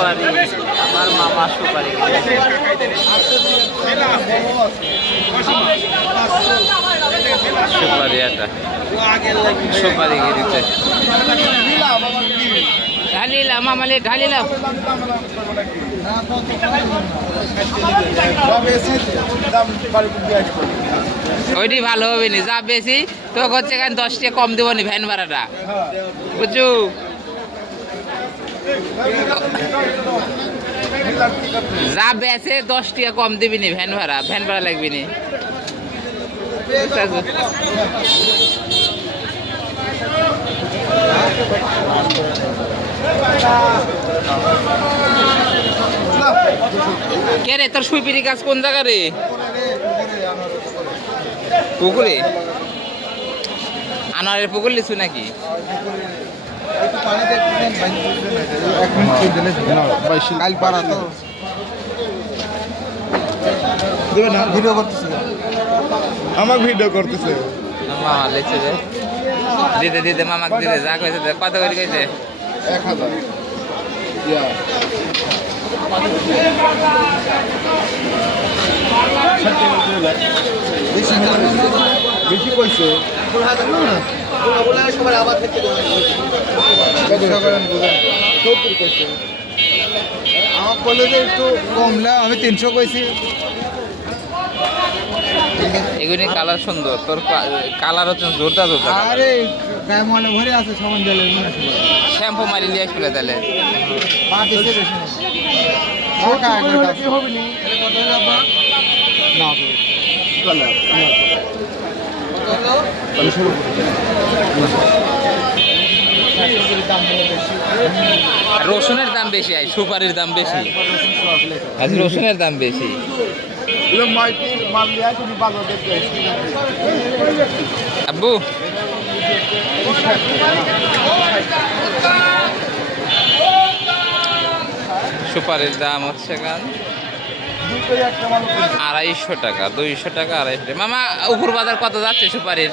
সুপারি আমার মামা সুপারি সুপারি এটা সুপারি গিরিতে ঢালিলাম মামালে ঢালিলাম ওইটি ভালো হবে নি যা বেশি তো হচ্ছে কেন 10 টাকা কম দেবো নি ভ্যান ভাড়াটা বুঝছো যা বেছে 10 টাকা কম দিবি নি ভ্যান ভাড়া লাগবি নি কে রে তোর সুইপিরি গাছ কোন জায়গা রে পুকুরে আনারের পুকুর লিচু নাকি আমার ভিডিও করতেছে মামা লিচু রে দিতে দিতে মামাকে দিতে যা কইছে কত করে কইছে 1000 বেশি কইছে আমার বলে যে একটু কমলা আমি 300 কইছি এগুলি কালার সুন্দর তোর কালার হচ্ছে জোরদার জোরদার আরে গায়ে ময়লা ভরে আছে সামান জলে শ্যাম্পু মারি নিয়ে আসলে তাহলে রসুনের দাম বেশি সুপারির দাম বেশি আজ রসুনের দাম বেশি আব্বু সুপারির দাম হচ্ছে কারণ 250 টাকা 200 টাকা 250 মামা উপর বাজার কত যাচ্ছে সুপারির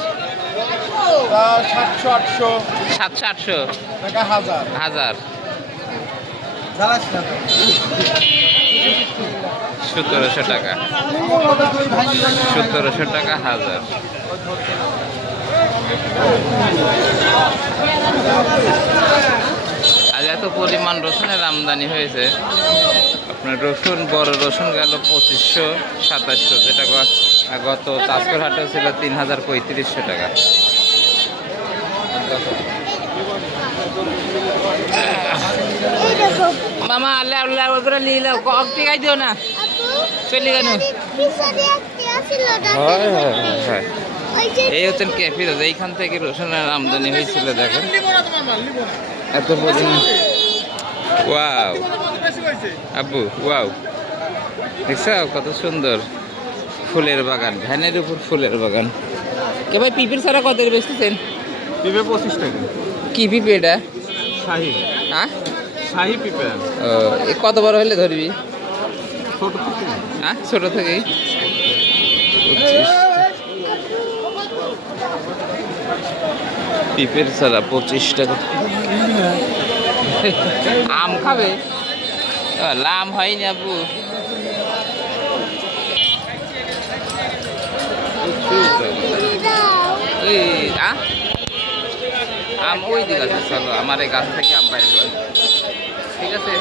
700 টাকা 1000 1700 টাকা 1700 টাকা 1000 আজ এত পরিমাণ রসুনের আমদানি হয়েছে আপনার রসুন বড় রসুন গেল 2500-2700 যেটা গত চাষকর হাটে ছিল 3035 টাকা মামা আল্লাহ আল্লাহ ওগুলো নিয়ে নাও কম টিকাই দিও না চলে গেল এই হচ্ছেন ক্যাফির এইখান থেকে রসুনের আমদানি হয়েছিল দেখেন এত পরিমাণ ওয়াও আব্বু ওয়াও দেখছো কত সুন্দর ফুলের বাগান ভ্যানের উপর ফুলের বাগান কে ভাই পিপির ছাড়া কত বেচতেছেন পিপে 25 টাকা কি পিপি এটা শাহী হ্যাঁ শাহী পিপে ও কত বড় হলে ধরবি ছোট থেকে হ্যাঁ ছোট থেকেই পিপের ছাড়া 25 টাকা আম খাবে লাম হয়নি আব্বু আম ওই দিকে আছে চলো আমার এই গাছ থেকে আম পাই ঠিক আছে